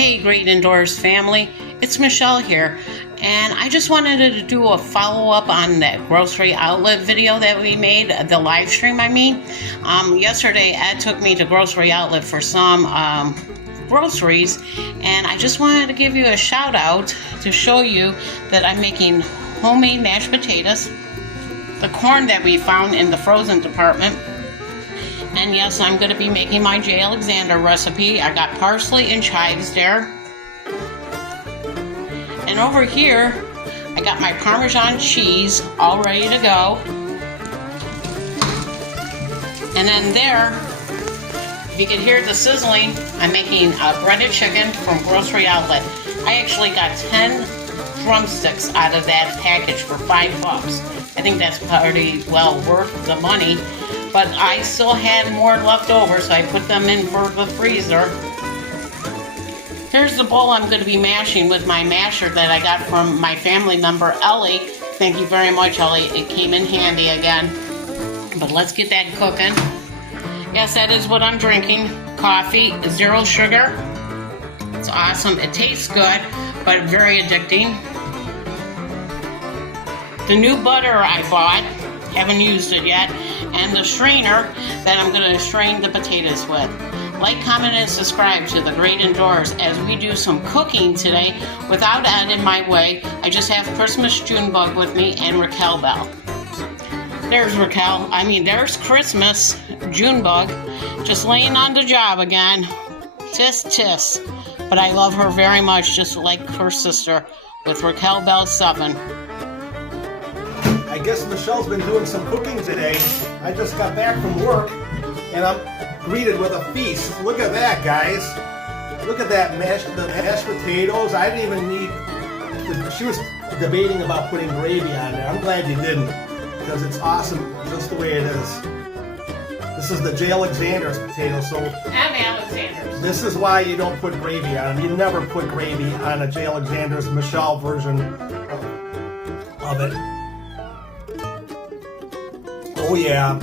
Hey, Great Indoors family, it's Michelle here, and I just wanted to do a follow-up on that grocery outlet video that we made, the live stream I mean. Yesterday Ed took me to Grocery Outlet for some groceries, and I just wanted to give you a shout out to show you that I'm making homemade mashed potatoes, the corn that we found in the frozen department. And yes, I'm going to be making my J. Alexander recipe. I got parsley and chives there. And over here, I got my Parmesan cheese all ready to go. And then there, if you can hear the sizzling, I'm making a breaded chicken from Grocery Outlet. I actually got 10 drumsticks out of that package for $5. I think that's pretty well worth the money. But I still had more left over, so I put them in for the freezer. Here's the bowl I'm going to be mashing with my masher that I got from my family member, Ellie. Thank you very much, Ellie. It came in handy again. But let's get that cooking. Yes, that is what I'm drinking. Coffee, 0 sugar. It's awesome. It tastes good, but very addicting. The new butter I bought, haven't used it yet, and the strainer that I'm going to strain the potatoes with. Like, comment, and subscribe to The Great Indoors as we do some cooking today without Ed in my way. I just have Christmas Junebug with me and Raquel Bell. There's Raquel. There's Christmas Junebug just laying on the job again. Tis, tis. But I love her very much, just like her sister with Raquel Bell 7. I guess Michelle's been doing some cooking today. I just got back from work and I'm greeted with a feast. Look at that, guys. Look at that the mashed potatoes. I didn't even need, she was debating about putting gravy on there. I'm glad you didn't, because it's awesome just the way it is. This is the J. Alexander's potato, so I'm Alexander's. This is why you don't put gravy on them. You never put gravy on a J. Alexander's Michelle version of it. Oh yeah.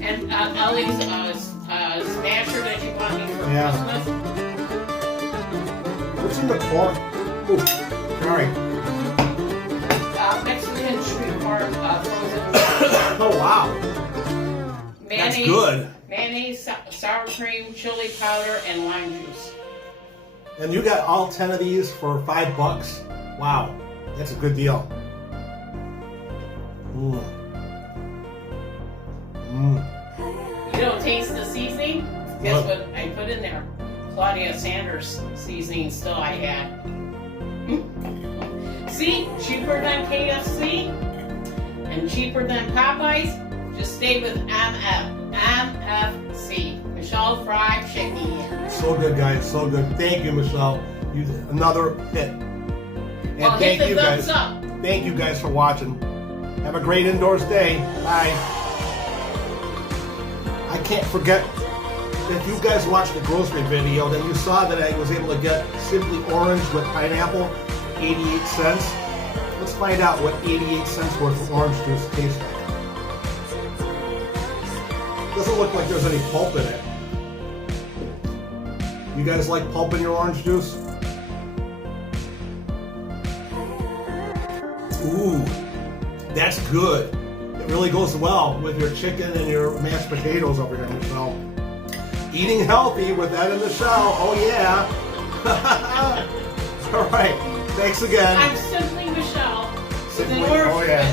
And Ellie's smasher that you bought me for Christmas. What's in the corn? Ooh, sorry. Mexican street corn frozen. Oh wow. Mayonnaise, that's good. Mayonnaise, sour cream, chili powder, and lime juice. And you got all 10 of these for $5? Wow, that's a good deal. You don't taste the seasoning? Guess what I put in there? Claudia Sanders seasoning still I had. See? Cheaper than KFC and cheaper than Popeyes. Just stay with MFC. Michelle Fried Chicken. So good, guys. So good. Thank you, Michelle. You did another hit. And well, thank hit the you guys. Up. Thank you guys for watching. Have a great indoors day. Bye. I can't forget, if you guys watched the grocery video, then you saw that I was able to get Simply Orange with pineapple, 88 cents. Let's find out what 88 cents worth of orange juice tastes like. Doesn't look like there's any pulp in it. You guys like pulp in your orange juice? Ooh, that's good. It really goes well with your chicken and your mashed potatoes over here, Michelle. Eating healthy with that in the shell. Oh yeah. All right. Thanks again. I'm Simply Michelle. Simply, oh yeah.